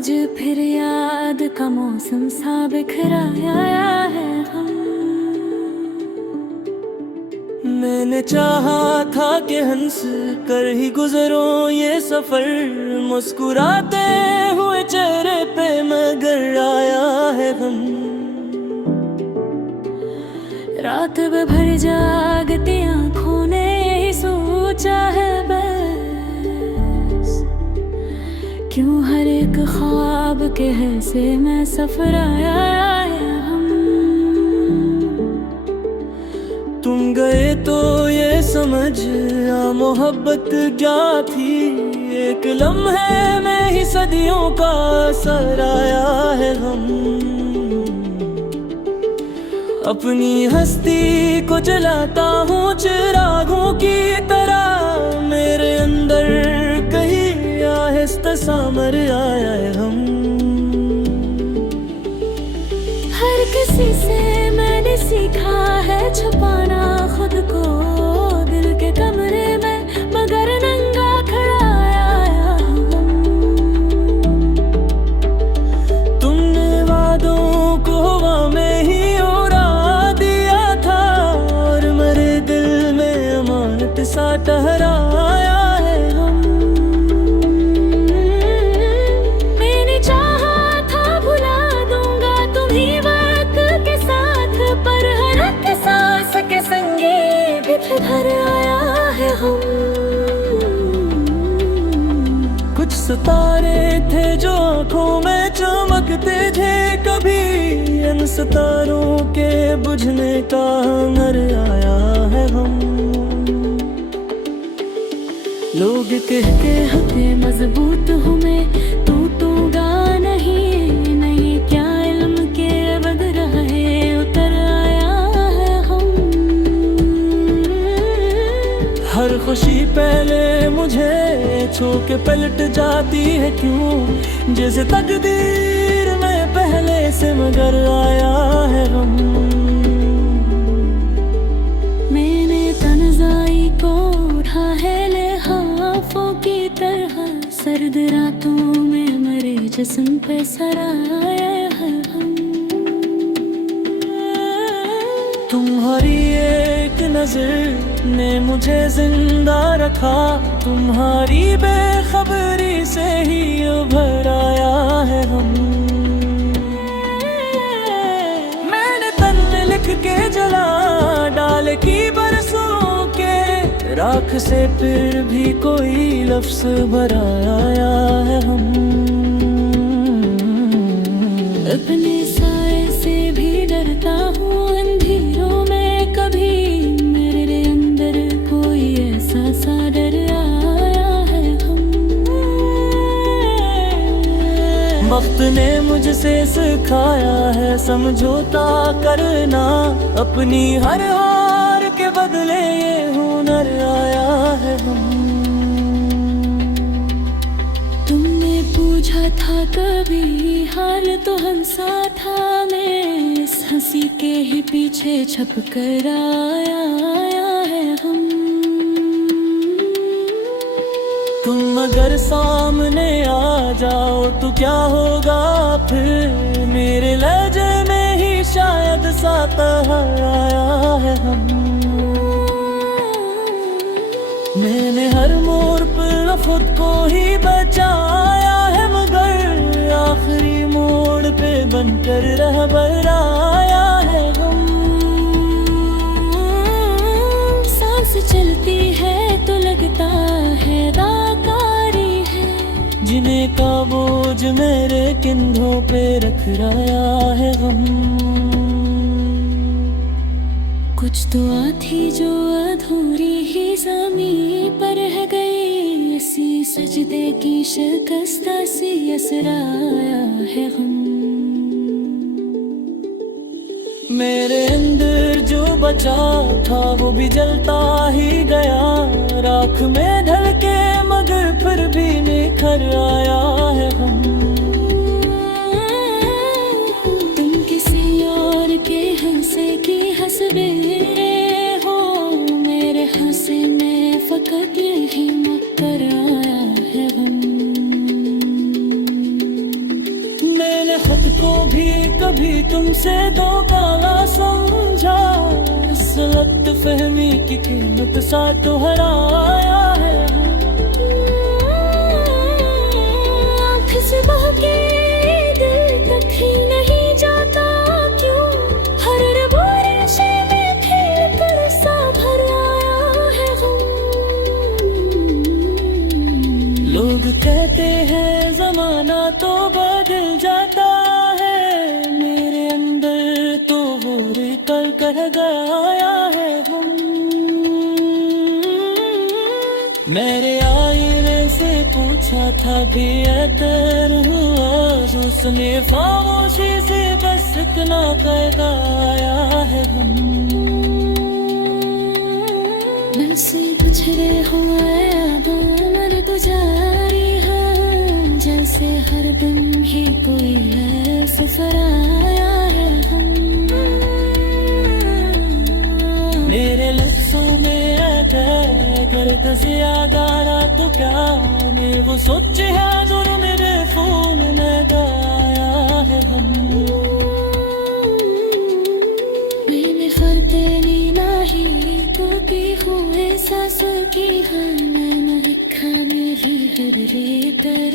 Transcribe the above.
आज फिर याद का मौसम सा बिखराया है हम। मैंने चाहा था कि हंस कर ही गुजरो ये सफर, मुस्कुराते हुए चेहरे पे मगर आया है गम। रात भर जागती आंखों ने यही सोचा है बस, क्यों हर एक ख्वाब के हिस्से में सफर आया है हम। तुम गए तो ये समझ आ मोहब्बत क्या थी, एक लम्हे में ही सदियों का असर आया है हम। अपनी हस्ती को जलाता हूँ चिरागों की तरह, मेरे अंदर कहीं आहिस्ता सा मर आया है हम। हर किसी से मैंने सीखा है छुपाना खुद को दिल के कमरे में, मगर नंगा खड़ा आया हम। तुमने वादों को हवा में ही उड़ा दिया था, और मेरे दिल में अमानत सा ठहराया है हम। मैंने चाहा था भुला दूंगा तुम्हीं वक्त के साथ, पर हर एक सांस के संगीत घर आया है हम। कुछ सितारे थे जो आंखों में चमकते थे कभी, इन सितारों के बुझने का नर आया है हम। लोग कहते हते मजबूत हूँ मैं, टूटूंगा नहीं नहीं, क्या इल्म के बद रहे उतर आया है हम। हर खुशी पहले मुझे छू के पलट जाती है क्यों, जैसे तकदीर में पहले से मगर आया है हम। मैंने तन्हाई को उठा है लिहाफों की तरह, सर्द रातों में मरे जिस्म पे सराया है हम। तुम्हारी एक नजर ने मुझे जिंदा रखा, तुम्हारी बेखबरी से ही उभर आया है हम। मैंने तन्ने लिख के जला डाल की बरसों के, राख से फिर भी कोई लफ्ज भर आया है हम। अपने साए से भी डरता हूँ अंधेरों में, कभी मेरे अंदर कोई ऐसा सा डर आया है हम। वक्त ने मुझसे सिखाया है समझौता करना, अपनी हर हार के बदले ये हुनर आया है हम। तुमने पूछा था कभी हाल तो हंसा था मैं, इस हंसी के ही पीछे छप कर आया है हम। तुम अगर सामने आ जाओ तो क्या होगा फिर, मेरे लहजे में ही शायद सा आया है हम। मैंने हर मोड़ पर खुद को ही बचाया है, मगर आखिरी मोड़ पे बनकर रहबर आया है हम। सांस चलती है तो लगता है दाकारी है, जिन्हें का बोझ मेरे कंधों पे रख रहा है हम। कुछ दुआ थी जो अधूरी ही ज़मीं पर रह गई, इसी सजदे की शिकस्ता सी असराया है हम। मेरे अंदर जो बचा था वो भी जलता ही गया, राख में ढल के मगर फिर भी निखर आया है हम। तुम किसी और के हंसे की हंसबे हो, मेरे हंसे में फकत यही मुक्कर आया है हम। भी कभी तुमसे दो काला समझा, इस लत फहमी की कीमत सा तो हराया है। आँख से बहके दिल तक ही नहीं जाता क्यों, हर रबो रेशे में खेल कर सा भर आया है गम। लोग कहते हैं जमाना तो बदल जाता है, मेरे अंदर तो वो निकल कर गया है हम। मेरे आईने से पूछा था भी अदर हुआ, उसने खामोशी से बस इतना कह आया है हम। मन से गुजरे हुए अब उम्र गुजारी है, जैसे हर दिन ही कोई नया सफर आया है हम। मेरे लफ्ज़ों में गर्द से याद आ रहा तो क्या, मैं वो सोचे है जो मेरे फोन में गाया है हम। मैंने फरते नाही तो भी हुए सांस की हर महका मेरी हर रे तर